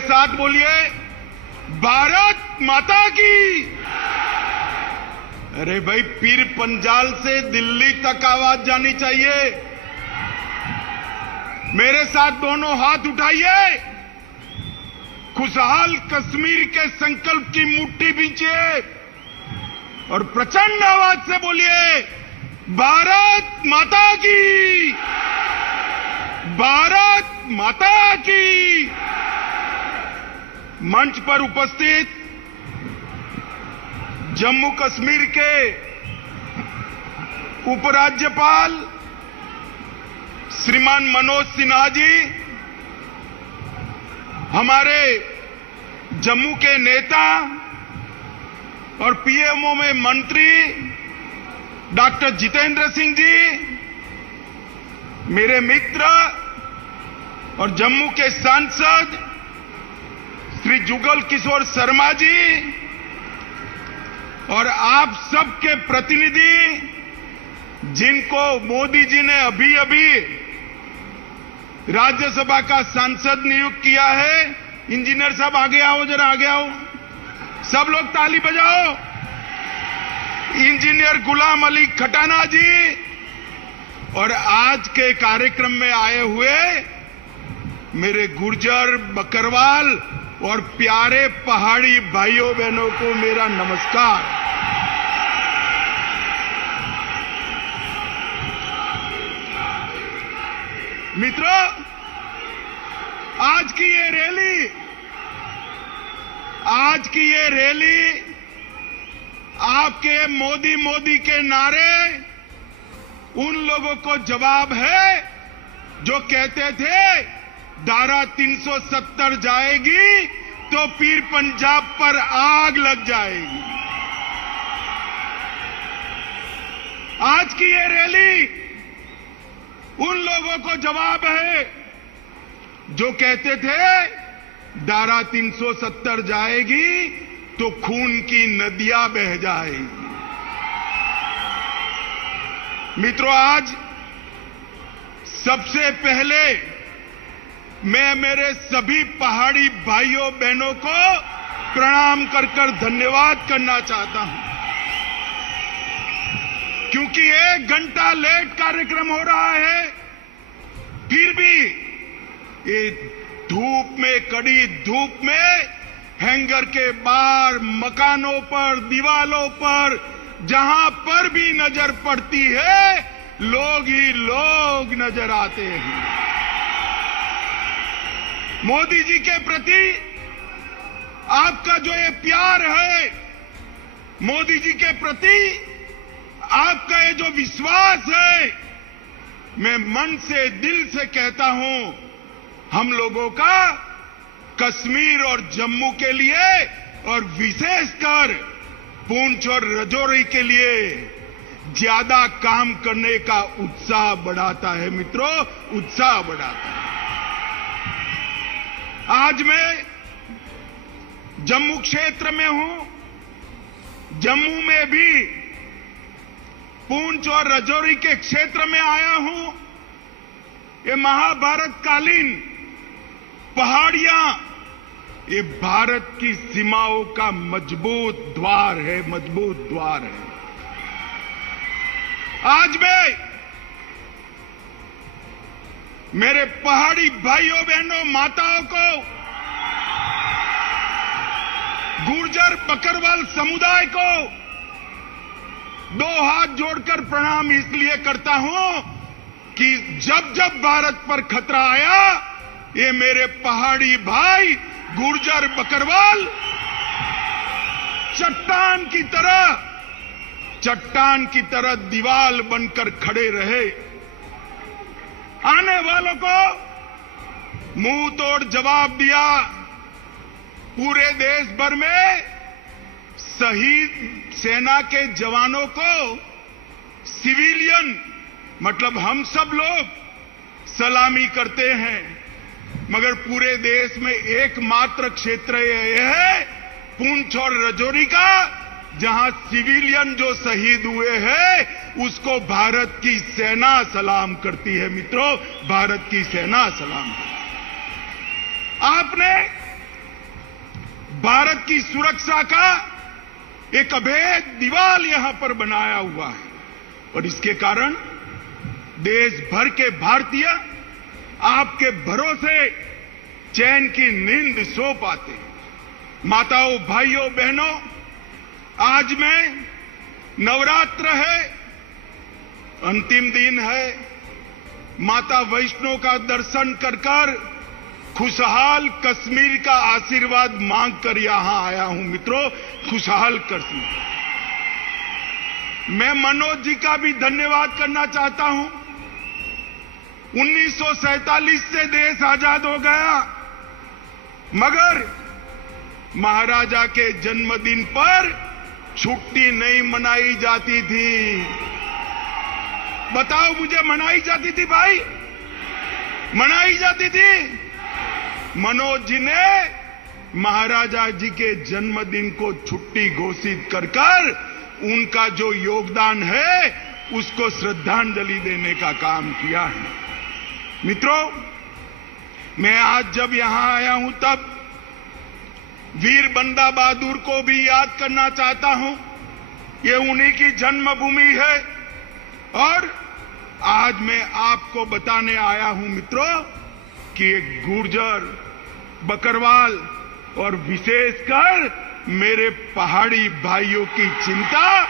साथ बोलिए, भारत माता की। अरे भाई, पीर पंजाल से दिल्ली तक आवाज जानी चाहिए। मेरे साथ दोनों हाथ उठाइए, खुशहाल कश्मीर के संकल्प की मुट्ठी भींचिए और प्रचंड आवाज से बोलिए, भारत माता की, भारत माता की। मंच पर उपस्थित जम्मू कश्मीर के उपराज्यपाल श्रीमान मनोज सिन्हा जी, हमारे जम्मू के नेता और पीएमओ में मंत्री डॉक्टर जितेंद्र सिंह जी, मेरे मित्र और जम्मू के सांसद श्री जुगल किशोर शर्मा जी और आप सबके प्रतिनिधि, जिनको मोदी जी ने अभी अभी राज्यसभा का सांसद नियुक्त किया है। इंजीनियर साहब आगे आओ, जरा आगे आओ, सब लोग ताली बजाओ। इंजीनियर गुलाम अली खटाना जी और आज के कार्यक्रम में आए हुए मेरे गुर्जर, बकरवाल और प्यारे पहाड़ी भाइयों बहनों को मेरा नमस्कार। मित्रों, आज की ये रैली आपके मोदी मोदी के नारे उन लोगों को जवाब है जो कहते थे धारा 370 जाएगी तो पीर पंजाब पर आग लग जाएगी। आज की ये रैली उन लोगों को जवाब है जो कहते थे धारा 370 जाएगी तो खून की नदियां बह जाएगी। मित्रों, आज सबसे पहले मैं मेरे सभी पहाड़ी भाइयों बहनों को प्रणाम कर धन्यवाद करना चाहता हूं, क्योंकि 1 घंटा लेट कार्यक्रम हो रहा है, फिर भी ये धूप में, कड़ी धूप में, हैंगर के बाहर, मकानों पर, दीवालों पर, जहां पर भी नजर पड़ती है, लोग ही लोग नजर आते हैं। मोदी जी के प्रति आपका जो ये प्यार है, मोदी जी के प्रति आपका ये जो विश्वास है, मैं मन से, दिल से कहता हूं, हम लोगों का कश्मीर और जम्मू के लिए और विशेषकर पुंछ और राजौरी के लिए ज्यादा काम करने का उत्साह बढ़ाता है। मित्रों, उत्साह बढ़ाता है। आज मैं जम्मू क्षेत्र में हूं। जम्मू में भी पुंछ और राजौरी के क्षेत्र में आया हूं। ये महाभारत कालीन पहाड़ियां, ये भारत की सीमाओं का मजबूत द्वार है, मजबूत द्वार है। आज मैं मेरे पहाड़ी भाइयों बहनों, माताओं को, गुर्जर बकरवाल समुदाय को 2 हाथ जोड़कर प्रणाम इसलिए करता हूं कि जब जब भारत पर खतरा आया, ये मेरे पहाड़ी भाई गुर्जर बकरवाल चट्टान की तरह दीवार बनकर खड़े रहे। आने वालों को मुंह तोड़ जवाब दिया। पूरे देश भर में शहीद सेना के जवानों को सिविलियन, मतलब हम सब लोग सलामी करते हैं, मगर पूरे देश में एकमात्र क्षेत्र यह है पुंछ और राजौरी का, जहां सिविलियन जो शहीद हुए हैं उसको भारत की सेना सलाम करती है। मित्रों, भारत की सेना सलाम करती है। आपने भारत की सुरक्षा का एक अभेद दीवार यहां पर बनाया हुआ है और इसके कारण देश भर के भारतीय आपके भरोसे चैन की नींद सो पाते हैं। माताओं, भाइयों, बहनों, आज में नवरात्र है, अंतिम दिन है। माता वैष्णो का दर्शन कर कर खुशहाल कश्मीर का आशीर्वाद मांगकर यहां आया हूं। मित्रों, खुशहाल कश्मीर। मैं मनोज जी का भी धन्यवाद करना चाहता हूं। 1947 से देश आजाद हो गया, मगर महाराजा के जन्मदिन पर छुट्टी नहीं मनाई जाती थी। बताओ मुझे, मनाई जाती थी भाई? मनाई जाती थी? मनोज जी ने महाराजा जी के जन्मदिन को छुट्टी घोषित कर उनका जो योगदान है उसको श्रद्धांजलि देने का काम किया है। मित्रों, मैं आज जब यहां आया हूं तब वीर बंदा बहादुर को भी याद करना चाहता हूं। ये उन्हीं की जन्मभूमि है और आज मैं आपको बताने आया हूं मित्रों कि एक गुर्जर, बकरवाल और विशेषकर मेरे पहाड़ी भाइयों की चिंता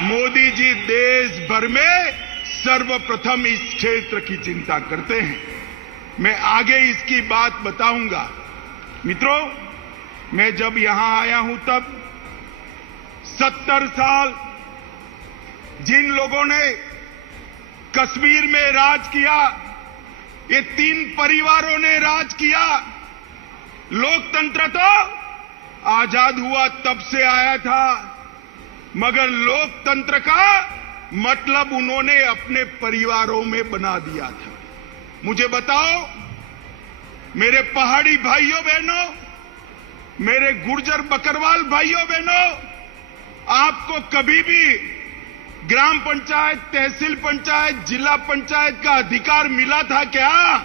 मोदी जी देश भर में सर्वप्रथम इस क्षेत्र की चिंता करते हैं। मैं आगे इसकी बात बताऊंगा। मित्रों, मैं जब यहां आया हूं तब 70 साल जिन लोगों ने कश्मीर में राज किया, ये 3 परिवारों ने राज किया। लोकतंत्र तो आजाद हुआ तब से आया था, मगर लोकतंत्र का मतलब उन्होंने अपने परिवारों में बना दिया था। मुझे बताओ मेरे पहाड़ी भाइयों बहनों, मेरे गुर्जर बकरवाल भाइयों बहनों, आपको कभी भी ग्राम पंचायत, तहसील पंचायत, जिला पंचायत का अधिकार मिला था क्या?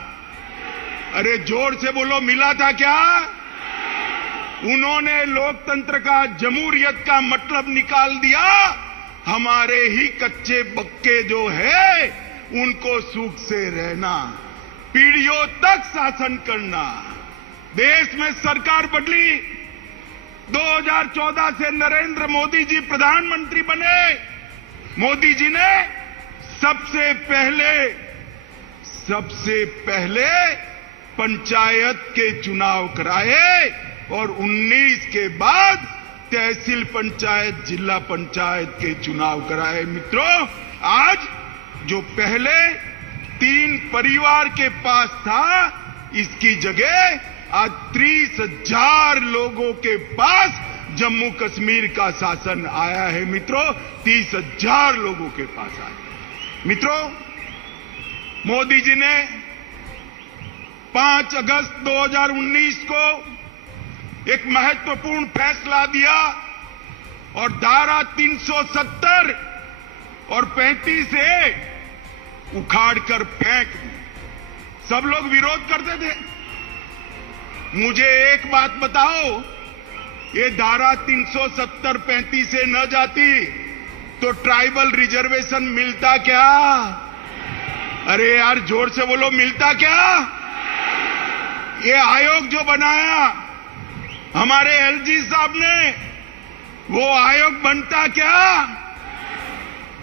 अरे जोर से बोलो, मिला था क्या? उन्होंने लोकतंत्र का, जमहूरियत का मतलब निकाल दिया। हमारे ही कच्चे बक्के जो है उनको सुख से रहना, पीढ़ियों तक शासन करना। देश में सरकार बदली। 2014 से नरेंद्र मोदी जी प्रधानमंत्री बने। मोदी जी ने सबसे पहले पंचायत के चुनाव कराए और 19 के बाद तहसील पंचायत, जिला पंचायत के चुनाव कराए। मित्रों, आज जो पहले 3 परिवार के पास था, इसकी जगह आज 30,000 लोगों के पास जम्मू कश्मीर का शासन आया है। मित्रों, 30,000 लोगों के पास आया। मित्रों, मोदी जी ने 5 अगस्त 2019 को एक महत्वपूर्ण फैसला दिया और धारा 370 और 35A उखाड़ कर फेंक दी। सब लोग विरोध करते थे। मुझे एक बात बताओ, ये धारा 370, 35A न जाती तो ट्राइबल रिजर्वेशन मिलता क्या? अरे यार जोर से बोलो, मिलता क्या? ये आयोग जो बनाया हमारे एलजी साहब ने, वो आयोग बनता क्या?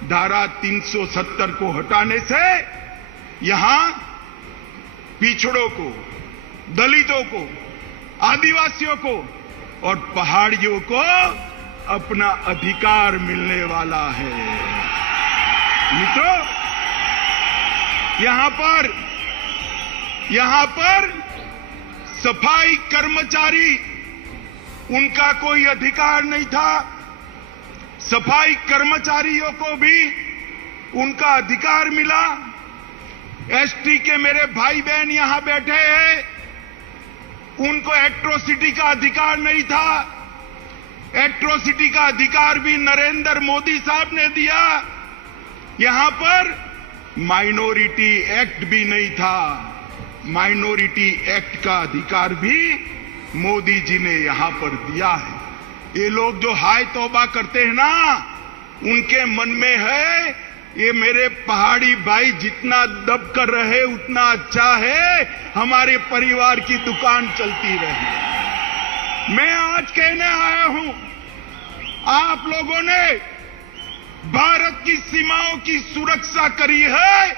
धारा 370 को हटाने से यहां पिछड़ों को, दलितों को, आदिवासियों को और पहाड़ियों को अपना अधिकार मिलने वाला है। मित्रों, यहां पर सफाई कर्मचारी, उनका कोई अधिकार नहीं था। सफाई कर्मचारियों को भी उनका अधिकार मिला। एसटी के मेरे भाई बहन यहां बैठे हैं, उनको एट्रोसिटी का अधिकार नहीं था। एट्रोसिटी का अधिकार भी नरेंद्र मोदी साहब ने दिया। यहां पर माइनॉरिटी एक्ट भी नहीं था। माइनॉरिटी एक्ट का अधिकार भी मोदी जी ने यहां पर दिया है। ये लोग जो हाय तौबा करते हैं ना, उनके मन में है ये मेरे पहाड़ी भाई जितना दब कर रहे उतना अच्छा है, हमारे परिवार की दुकान चलती रही। मैं आज कहने आया हूं, आप लोगों ने भारत की सीमाओं की सुरक्षा करी है,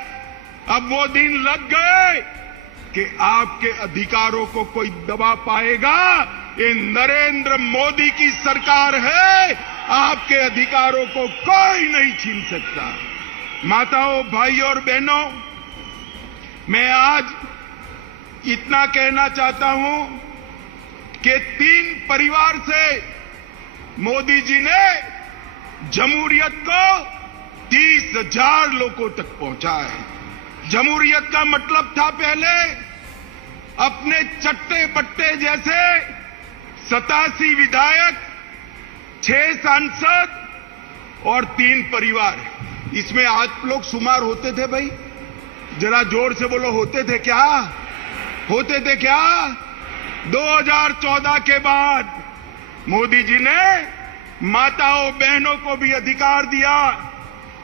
अब वो दिन लग गए कि आपके अधिकारों को कोई दबा पाएगा। ये नरेंद्र मोदी की सरकार है, आपके अधिकारों को कोई नहीं छीन सकता। माताओं, भाइयों और बहनों, मैं आज इतना कहना चाहता हूं कि 3 परिवार से मोदी जी ने जमहूरियत को 30,000 लोगों तक पहुंचा है। जमहूरियत का मतलब था पहले अपने चट्टे बट्टे जैसे 87 विधायक, 6 सांसद और 3 परिवार। इसमें आप लोग शुमार होते थे भाई? जरा जोर से बोलो, होते थे क्या? होते थे क्या? 2014 के बाद मोदी जी ने माताओं बहनों को भी अधिकार दिया,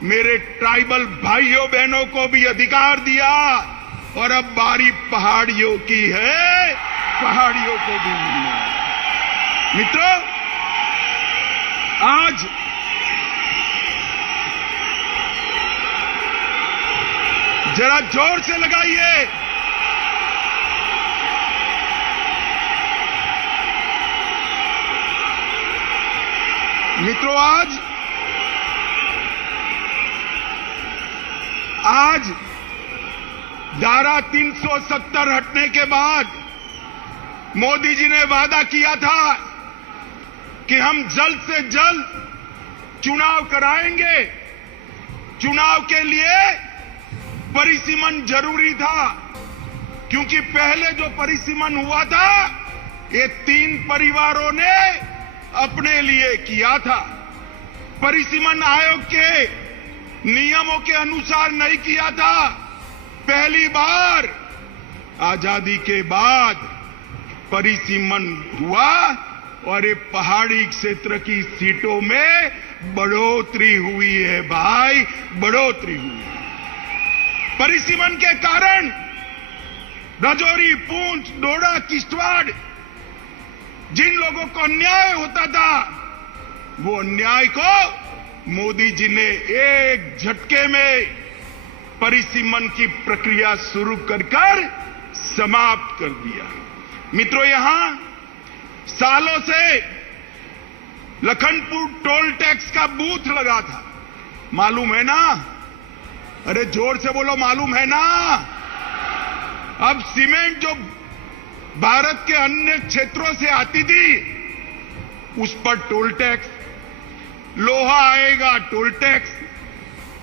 मेरे ट्राइबल भाइयों बहनों को भी अधिकार दिया, और अब बारी पहाड़ियों की है, पहाड़ियों को भी मिलना है। मित्रों, आज जरा जोर से लगाइए। मित्रों, आज धारा 370 हटने के बाद मोदी जी ने वादा किया था कि हम जल्द से जल्द चुनाव कराएंगे। चुनाव के लिए परिसीमन जरूरी था, क्योंकि पहले जो परिसीमन हुआ था ये 3 परिवारों ने अपने लिए किया था। परिसीमन आयोग के नियमों के अनुसार नहीं किया था। पहली बार आजादी के बाद परिसीमन हुआ और ये पहाड़ी क्षेत्र की सीटों में बढ़ोतरी हुई है भाई, बढ़ोतरी हुई है। परिसीमन के कारण राजौरी, पूंछ, डोडा, किश्तवाड़ जिन लोगों को अन्याय होता था, वो अन्याय को मोदी जी ने एक झटके में परिसीमन की प्रक्रिया शुरू कर समाप्त कर दिया। मित्रों, यहां सालों से लखनपुर टोल टैक्स का बूथ लगा था, मालूम है ना? अरे जोर से बोलो, मालूम है ना? अब सीमेंट जो भारत के अन्य क्षेत्रों से आती थी उस पर टोल टैक्स, लोहा आएगा टोल टैक्स,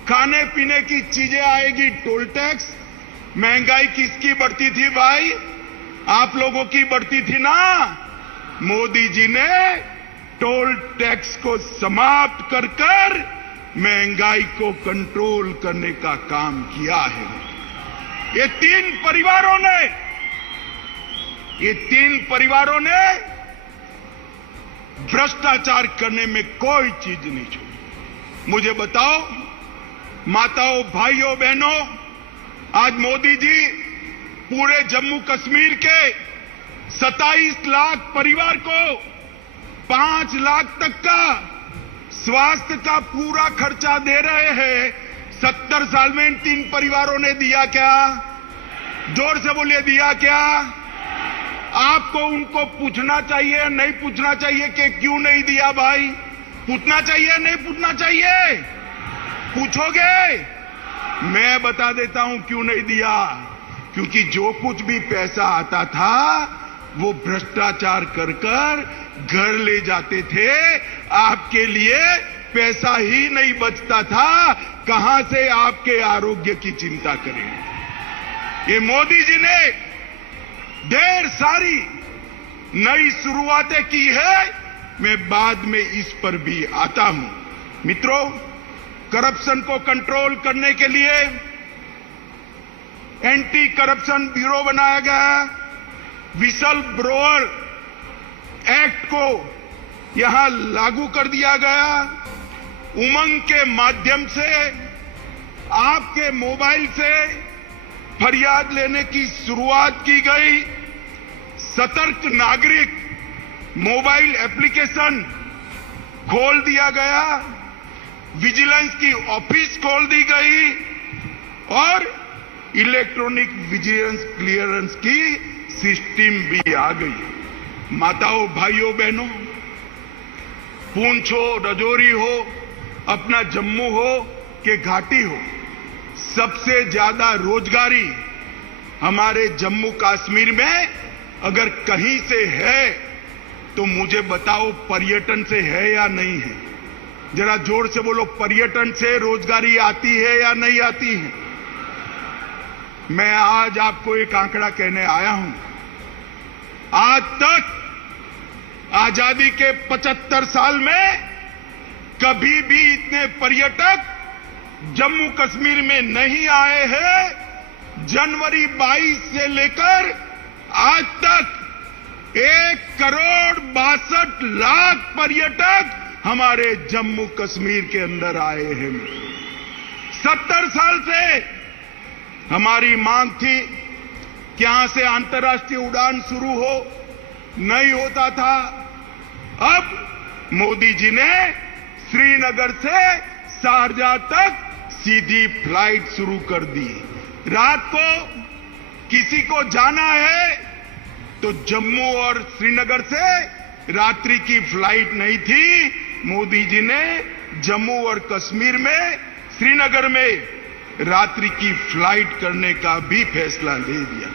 खाने पीने की चीजें आएगी टोल टैक्स। महंगाई किसकी बढ़ती थी भाई? आप लोगों की बढ़ती थी ना। मोदी जी ने टोल टैक्स को समाप्त कर महंगाई को कंट्रोल करने का काम किया है। ये 3 परिवारों ने भ्रष्टाचार करने में कोई चीज नहीं छोड़ी। मुझे बताओ माताओं, भाइयों, बहनों, आज मोदी जी पूरे जम्मू कश्मीर के 27 लाख परिवार को 5 लाख तक का स्वास्थ्य का पूरा खर्चा दे रहे हैं। 70 साल में इन 3 परिवारों ने दिया क्या? जोर से बोलिए, दिया क्या? आपको उनको पूछना चाहिए, नहीं पूछना चाहिए कि क्यों नहीं दिया भाई? पूछना चाहिए, नहीं पूछना चाहिए? पूछोगे? मैं बता देता हूं क्यों नहीं दिया। क्योंकि जो कुछ भी पैसा आता था वो भ्रष्टाचार कर घर ले जाते थे। आपके लिए पैसा ही नहीं बचता था, कहां से आपके आरोग्य की चिंता करें। ये मोदी जी ने ढेर सारी नई शुरुआतें की है, मैं बाद में इस पर भी आता हूं। मित्रों, करप्शन को कंट्रोल करने के लिए एंटी करप्शन ब्यूरो बनाया गया। विसल ब्रोअर एक्ट को यहां लागू कर दिया गया। उमंग के माध्यम से आपके मोबाइल से फरियाद लेने की शुरुआत की गई। सतर्क नागरिक मोबाइल एप्लीकेशन खोल दिया गया, विजिलेंस की ऑफिस खोल दी गई और इलेक्ट्रॉनिक विजिलेंस क्लियरेंस की सिस्टम भी आ गई। माताओं, भाइयों, बहनों, पुंछ हो, राजौरी हो, अपना जम्मू हो कि घाटी हो, सबसे ज्यादा रोजगारी हमारे जम्मू कश्मीर में अगर कहीं से है तो मुझे बताओ, पर्यटन से है या नहीं है? जरा जोर से बोलो, पर्यटन से रोजगारी आती है या नहीं आती है? मैं आज आपको एक आंकड़ा कहने आया हूं। आज तक आजादी के 75 साल में कभी भी इतने पर्यटक जम्मू कश्मीर में नहीं आए हैं। जनवरी 22 से लेकर आज तक 1,62,00,000 पर्यटक हमारे जम्मू कश्मीर के अंदर आए हैं। 70 साल से हमारी मांग थी कि यहां से अंतर्राष्ट्रीय उड़ान शुरू हो, नहीं होता था। अब मोदी जी ने श्रीनगर से शारजाह तक सीधी फ्लाइट शुरू कर दी। रात को किसी को जाना है तो जम्मू और श्रीनगर से रात्रि की फ्लाइट नहीं थी। मोदी जी ने जम्मू और कश्मीर में, श्रीनगर में रात्रि की फ्लाइट करने का भी फैसला ले दिया।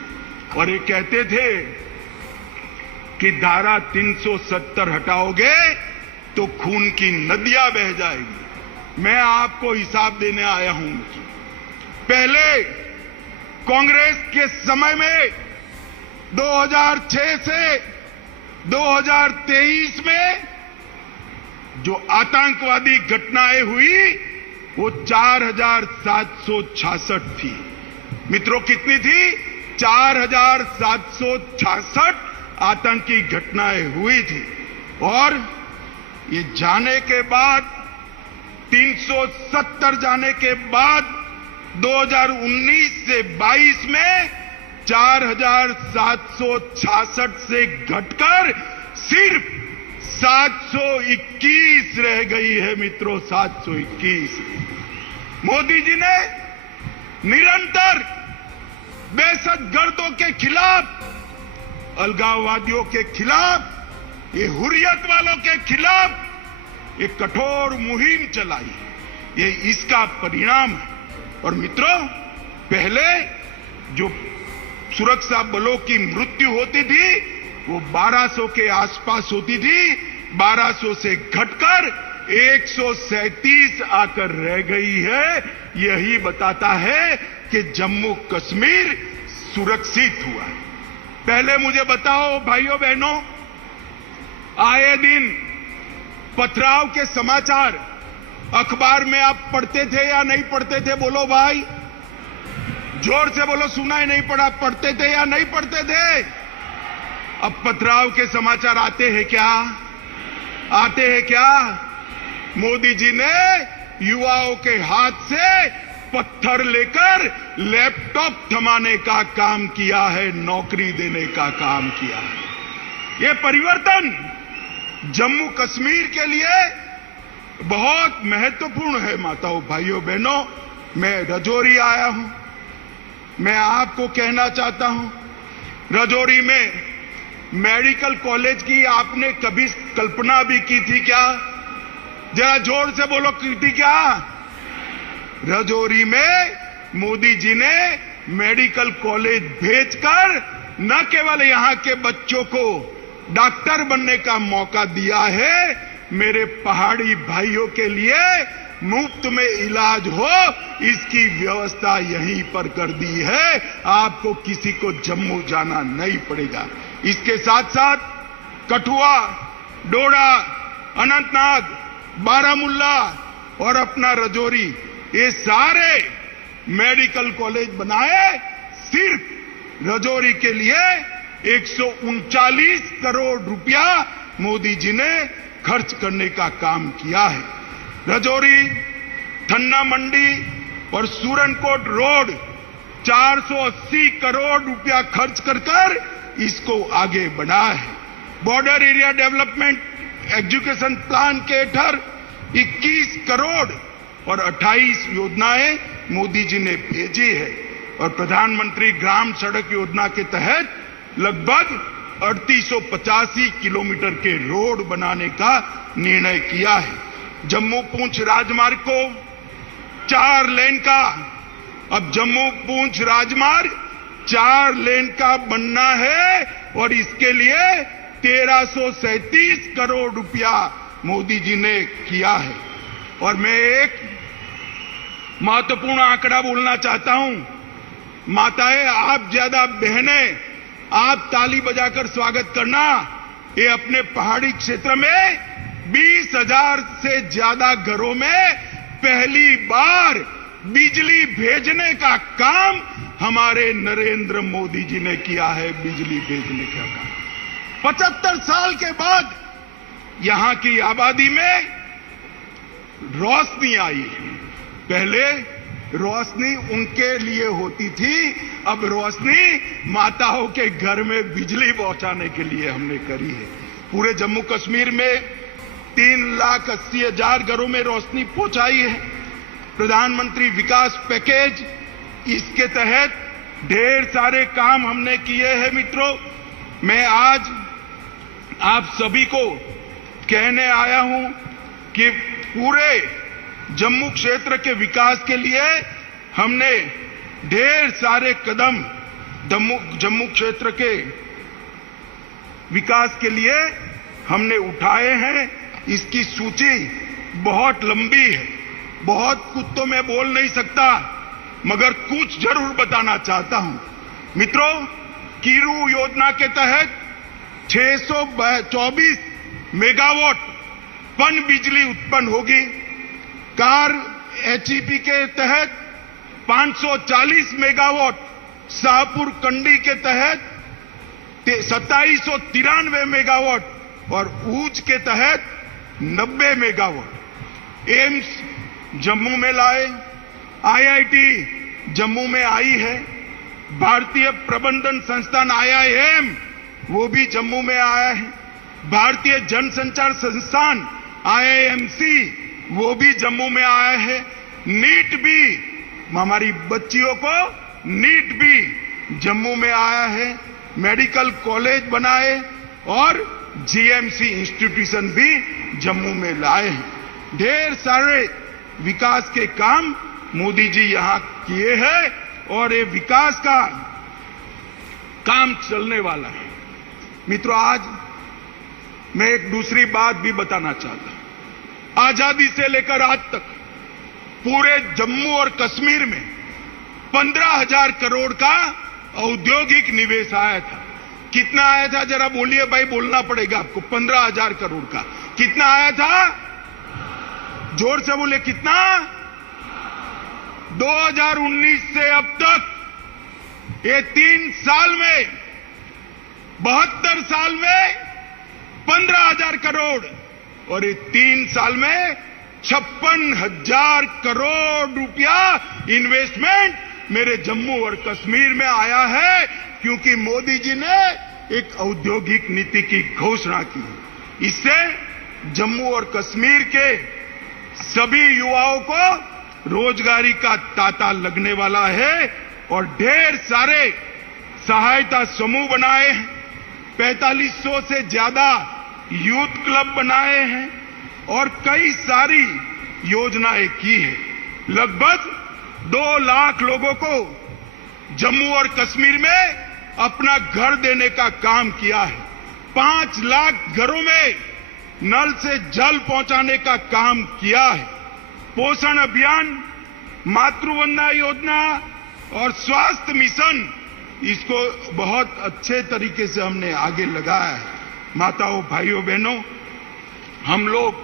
और ये कहते थे कि धारा 370 हटाओगे तो खून की नदियां बह जाएगी। मैं आपको हिसाब देने आया हूं। पहले कांग्रेस के समय में 2006 से 2023 में जो आतंकवादी घटनाएं हुई वो 4,766 थी। मित्रों, कितनी थी? 4,766 आतंकी घटनाएं हुई थी। और ये जाने के बाद 370 जाने के बाद 2019 से 22 में 4,766 से घटकर सिर्फ 721 रह गई है। मित्रों, 721। मोदी जी ने निरंतर दहशतगर्दों के खिलाफ, अलगाववादियों के खिलाफ, ये हुर्रियत वालों के खिलाफ एक कठोर मुहिम चलाई। ये इसका परिणाम है। और मित्रों, पहले जो सुरक्षा बलों की मृत्यु होती थी वो 1200 के आसपास होती थी। 1200 से घटकर 137 आकर रह गई है। यही बताता है कि जम्मू कश्मीर सुरक्षित हुआ है। पहले मुझे बताओ भाइयों बहनों, आए दिन पथराव के समाचार अखबार में आप पढ़ते थे या नहीं पढ़ते थे? बोलो भाई, जोर से बोलो, सुनाई नहीं पड़ा। पढ़ते थे या नहीं पढ़ते थे? अब पथराव के समाचार आते हैं क्या? आते हैं क्या? मोदी जी ने युवाओं के हाथ से पत्थर लेकर लैपटॉप थमाने का काम किया है, नौकरी देने का काम किया है। ये परिवर्तन जम्मू कश्मीर के लिए बहुत महत्वपूर्ण है। माताओं, भाइयों, बहनों, मैं राजौरी आया हूं। मैं आपको कहना चाहता हूं, राजौरी में मेडिकल कॉलेज की आपने कभी कल्पना भी की थी क्या? जरा जोर से बोलो, की थी क्या? राजौरी में मोदी जी ने मेडिकल कॉलेज भेजकर न केवल यहां के बच्चों को डॉक्टर बनने का मौका दिया है, मेरे पहाड़ी भाइयों के लिए मुफ्त में इलाज हो इसकी व्यवस्था यहीं पर कर दी है। आपको किसी को जम्मू जाना नहीं पड़ेगा। इसके साथ साथ कठुआ, डोडा, अनंतनाग, बारामुल्ला और अपना राजौरी, ये सारे मेडिकल कॉलेज बनाए सिर्फ राजौरी के लिए 139 करोड़ रुपया मोदी जी ने खर्च करने का काम किया है। रजौरी, थन्ना मंडी और सूरनकोट रोड 480 करोड़ रुपया खर्च कर इसको आगे बढ़ा है। Border area development education plan के तहत 21 करोड़ और 28 योजनाएं मोदी जी ने भेजी है और प्रधानमंत्री ग्राम सड़क योजना के तहत लगभग 3885 किलोमीटर के रोड बनाने का निर्णय किया है। जम्मू पूंछ राजमार्ग को 4 लेन का, अब जम्मू पूंछ राजमार्ग 4 लेन का बनना है और इसके लिए 1337 करोड़ रुपया मोदी जी ने किया है। और मैं एक महत्वपूर्ण आंकड़ा बोलना चाहता हूं। माताएं, आप ज्यादा बहनें, आप ताली बजाकर स्वागत करना। ये अपने पहाड़ी क्षेत्र में 20,000 से ज्यादा घरों में पहली बार बिजली भेजने का काम हमारे नरेंद्र मोदी जी ने किया है। बिजली भेजने का काम 75 साल के बाद यहां की आबादी में रोशनी आई है। पहले रोशनी उनके लिए होती थी, अब रोशनी माताओं के घर में बिजली पहुंचाने के लिए हमने करी है। पूरे जम्मू कश्मीर में 3,80,000 घरों में रोशनी पहुंचाई है। प्रधानमंत्री विकास पैकेज, इसके तहत ढेर सारे काम हमने किए हैं। मित्रों, मैं आज आप सभी को कहने आया हूं कि पूरे जम्मू क्षेत्र के विकास के लिए हमने ढेर सारे कदम जम्मू क्षेत्र के विकास के लिए हमने उठाए हैं। इसकी सूची बहुत लंबी है, बहुत कुछ तो मैं बोल नहीं सकता, मगर कुछ जरूर बताना चाहता हूं। मित्रों, कीरू योजना के तहत 624 मेगावाट पन बिजली उत्पन्न होगी। कार एचईपी के तहत 540 मेगावाट, शाहपुर कंडी के तहत 2793 मेगावाट और ऊंच के तहत 90 मेगावाट। एम्स जम्मू में लाए, आईआईटी जम्मू में आई है, भारतीय प्रबंधन संस्थान IIM वो भी जम्मू में आया है, भारतीय जनसंचार संस्थान IIMC वो भी जम्मू में आया है, नीट भी, हमारी बच्चियों को नीट भी जम्मू में आया है, मेडिकल कॉलेज बनाए और GMC इंस्टीट्यूशन भी जम्मू में लाए हैं। ढेर सारे विकास के काम मोदी जी यहां किए हैं और ये विकास का काम चलने वाला है। मित्रों, आज मैं एक दूसरी बात भी बताना चाहता हूं। आजादी से लेकर आज तक पूरे जम्मू और कश्मीर में 15,000 करोड़ का औद्योगिक निवेश आया था। कितना आया था जरा बोलिए भाई, बोलना पड़ेगा आपको। 15,000 करोड़ का कितना आया था? जोर से बोले, कितना? 2019 से अब तक ये 3 साल में, 72 साल में 15,000 करोड़ और ये 3 साल में 56,000 करोड़ रुपया इन्वेस्टमेंट मेरे जम्मू और कश्मीर में आया है, क्योंकि मोदी जी ने एक औद्योगिक नीति की घोषणा की। इससे जम्मू और कश्मीर के सभी युवाओं को रोजगारी का तांता लगने वाला है और ढेर सारे सहायता समूह बनाए हैं, 4500 से ज्यादा यूथ क्लब बनाए हैं और कई सारी योजनाएं की है। लगभग 2 लाख लोगों को जम्मू और कश्मीर में अपना घर देने का काम किया है। 5 लाख घरों में नल से जल पहुंचाने का काम किया है। पोषण अभियान, मातृवंदना योजना और स्वास्थ्य मिशन, इसको बहुत अच्छे तरीके से हमने आगे लगाया है। माताओं, भाइयों, बहनों, हम लोग,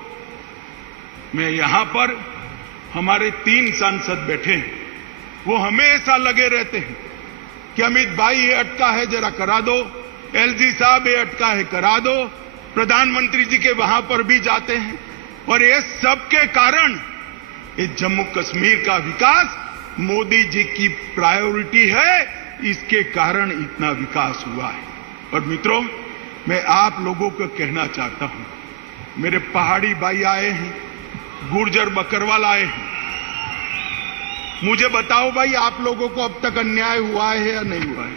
मैं यहां पर हमारे 3 सांसद बैठे हैं, वो हमेशा लगे रहते हैं कि अमित भाई ये अटका है जरा करा दो, LG साहब ये अटका है करा दो, प्रधानमंत्री जी के वहां पर भी जाते हैं। और ये सब के कारण ये जम्मू कश्मीर का विकास मोदी जी की प्रायोरिटी है, इसके कारण इतना विकास हुआ है। और मित्रों, मैं आप लोगों को कहना चाहता हूं, मेरे पहाड़ी भाई आए हैं, गुर्जर बकरवाल आए हैं, मुझे बताओ भाई, आप लोगों को अब तक अन्याय हुआ है या नहीं हुआ है?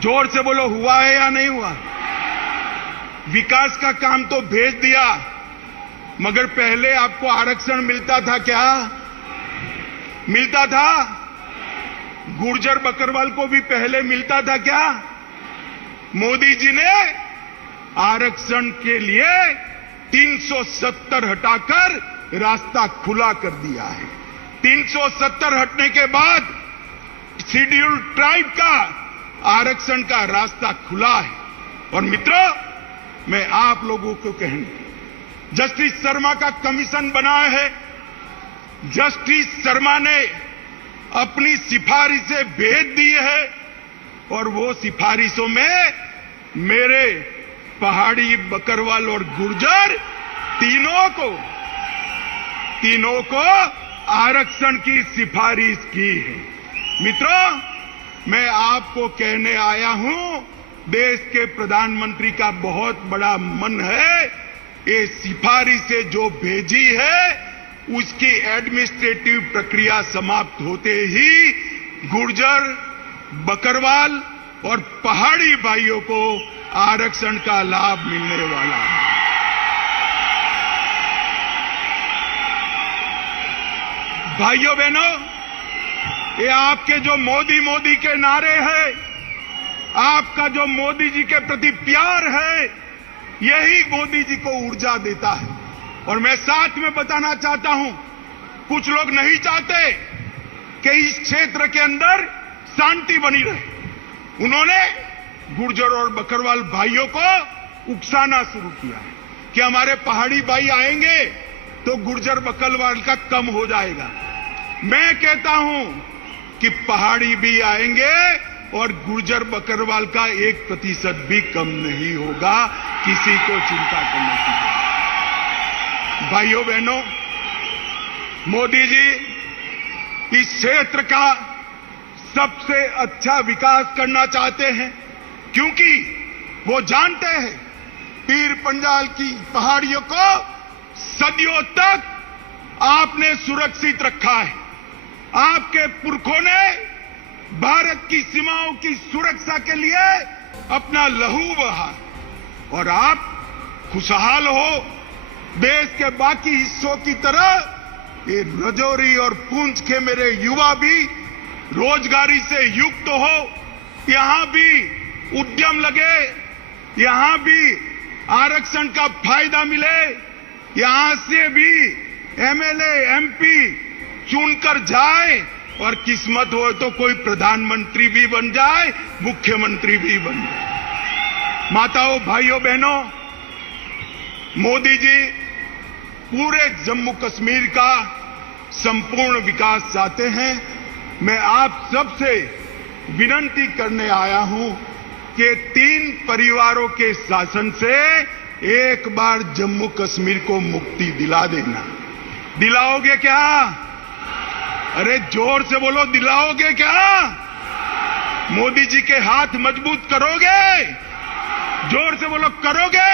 जोर से बोलो, हुआ है या नहीं हुआ? विकास का काम तो भेज दिया, मगर पहले आपको आरक्षण मिलता था क्या? मिलता था? गुर्जर बकरवाल को भी पहले मिलता था क्या? मोदी जी ने आरक्षण के लिए 370 हटाकर रास्ता खुला कर दिया है। 370 हटने के बाद शेड्यूल्ड ट्राइब का आरक्षण का रास्ता खुला है। और मित्रों, मैं आप लोगों को कहूं, जस्टिस शर्मा का कमीशन बना है। जस्टिस शर्मा ने अपनी सिफारिशें भेज दी है और वो सिफारिशों में मेरे पहाड़ी, बकरवाल और गुर्जर तीनों को आरक्षण की सिफारिश की है। मित्रों, मैं आपको कहने आया हूं, देश के प्रधानमंत्री का बहुत बड़ा मन है, ये सिफारिशें जो भेजी है उसकी एडमिनिस्ट्रेटिव प्रक्रिया समाप्त होते ही गुर्जर, बकरवाल और पहाड़ी भाइयों को आरक्षण का लाभ मिलने वाला है। भाइयों बहनों, ये आपके जो मोदी के नारे हैं, आपका जो मोदी जी के प्रति प्यार है, यही मोदी जी को ऊर्जा देता है। और मैं साथ में बताना चाहता हूं, कुछ लोग नहीं चाहते कि इस क्षेत्र के अंदर शांति बनी रहे। उन्होंने गुर्जर और बकरवाल भाइयों को उकसाना शुरू किया कि हमारे पहाड़ी भाई आएंगे तो गुर्जर बकरवाल का कम हो जाएगा। मैं कहता हूं कि पहाड़ी भी आएंगे और गुर्जर बकरवाल का 1% भी कम नहीं होगा, किसी को चिंता करने की जरूरत नहीं। भाइयों बहनों, मोदी जी इस क्षेत्र का सबसे अच्छा विकास करना चाहते हैं, क्योंकि वो जानते हैं पीर पंजाल की पहाड़ियों को सदियों तक आपने सुरक्षित रखा है। आपके पुरखों ने भारत की सीमाओं की सुरक्षा के लिए अपना लहू बहा और आप खुशहाल हो। देश के बाकी हिस्सों की तरह ये राजौरी और पुंछ के मेरे युवा भी रोजगारी से युक्त हो, यहां भी उद्यम लगे, यहां भी आरक्षण का फायदा मिले, यहां से भी एमएलए, एमपी चुनकर जाए और किस्मत हो तो कोई प्रधानमंत्री भी बन जाए, मुख्यमंत्री भी बन जाए। माताओं, भाइयों, बहनों, मोदी जी पूरे जम्मू कश्मीर का संपूर्ण विकास चाहते हैं। मैं आप सबसे विनती करने आया हूं कि 3 परिवारों के शासन से एक बार जम्मू कश्मीर को मुक्ति दिला देना। दिलाओगे क्या? अरे जोर से बोलो, दिलाओगे क्या? मोदी जी के हाथ मजबूत करोगे? जोर से बोलो, करोगे?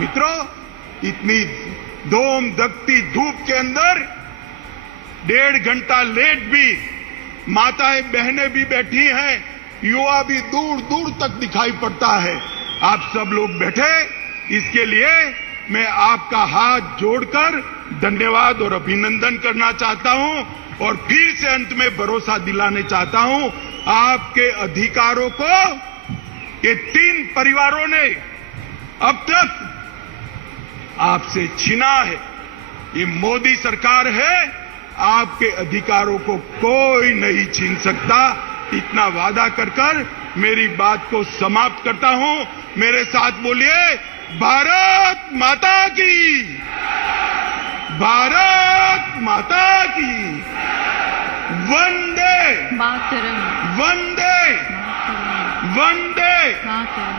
मित्रों, इतनी धूम धकती धूप के अंदर 1.5 घंटा लेट भी माताएं बहनें भी बैठी हैं, युवा भी दूर दूर तक दिखाई पड़ता है। आप सब लोग बैठे, इसके लिए मैं आपका हाथ जोड़कर धन्यवाद और अभिनंदन करना चाहता हूं और फिर से अंत में भरोसा दिलाने चाहता हूं, आपके अधिकारों को ये 3 परिवारों ने अब तक आपसे छीना है। ये मोदी सरकार है, आपके अधिकारों को कोई नहीं छीन सकता। इतना वादा कर मेरी बात को समाप्त करता हूं। मेरे साथ बोलिए, भारत माता की, भारत माता की, वंदे मातरम, वंदे मातरम, वंदे मातरम।